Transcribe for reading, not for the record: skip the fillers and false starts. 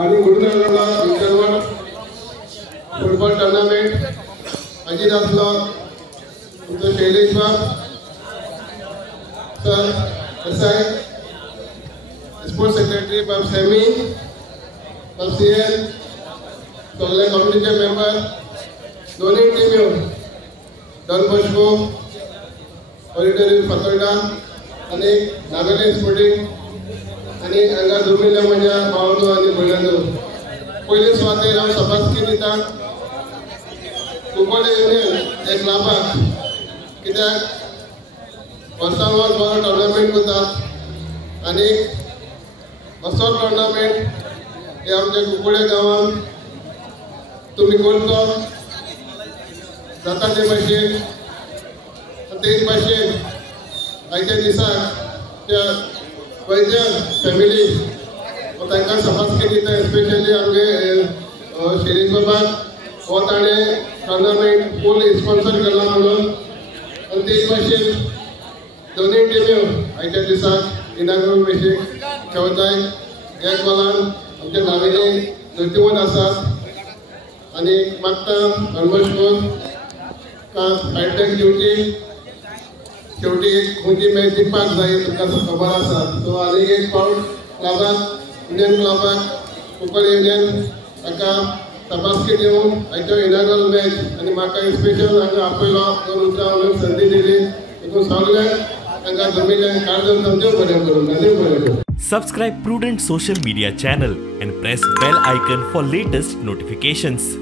आणि गुरुनगरला इंटरवर्ल्ड football tournament हाजीर आसलो तुमचो Shaileshwar sir Desai, sports secretary Bab Semy, Bab CN, सगळे कमिटीचे मेंबर, दोन्ही team Don Bosco, auditorium Fatorda आणि नागालँड स्पोर्टिंग आणि हांगा जमिल्ल्या म्हज्या भावांनो आनी भयणांनो, पयले सुवातेर हांव सभासकी दिता कुंकळे युनियन ह्या क्लबाक, कित्याक वर्सान वर्स बरो टुर्नामेंट करतात आनी असो टुर्नामेंट हे आमच्या कुंकळे गांवांत तुमी करचो जाता ते भाशेन. तेच भाशेन आयच्या दिसाक त्या वैजन फॅमिली तांकां सभासकी दिता, एस्पेशली आमगे शिरीष बाबाक हो ताणें टुर्नामेंट फूल स्पॉन्सर केला म्हणून. आनी तेच भाशेन दोनूय टिम्यो आयच्या दिसाक इनाग्रल मेशेक खेळटाय. ह्या गोलान आमचे नावेली नोटीवन आसात आनी मागता ऑलमोस्ट फायटबॅक ड्युटी शेवटी एक खंयची मॅच जिखपाक जाय तुमकां खबर आसा. सो आनी एक फावट क्लबाक इंडियन क्लबाक कुंकळे युनियन ताका सभासकी दिवन हाचो इनाग्रल मॅच आनी म्हाका स्पेशल हांगा आपयलो दोन उतरां म्हणून संदी दिली. देखून सगळ्यांक तांकां जमिल्ल्यान काळजोन देव बरें करूं. देव बरें करूं. Subscribe Prudent social media channel and press bell icon for latest notifications.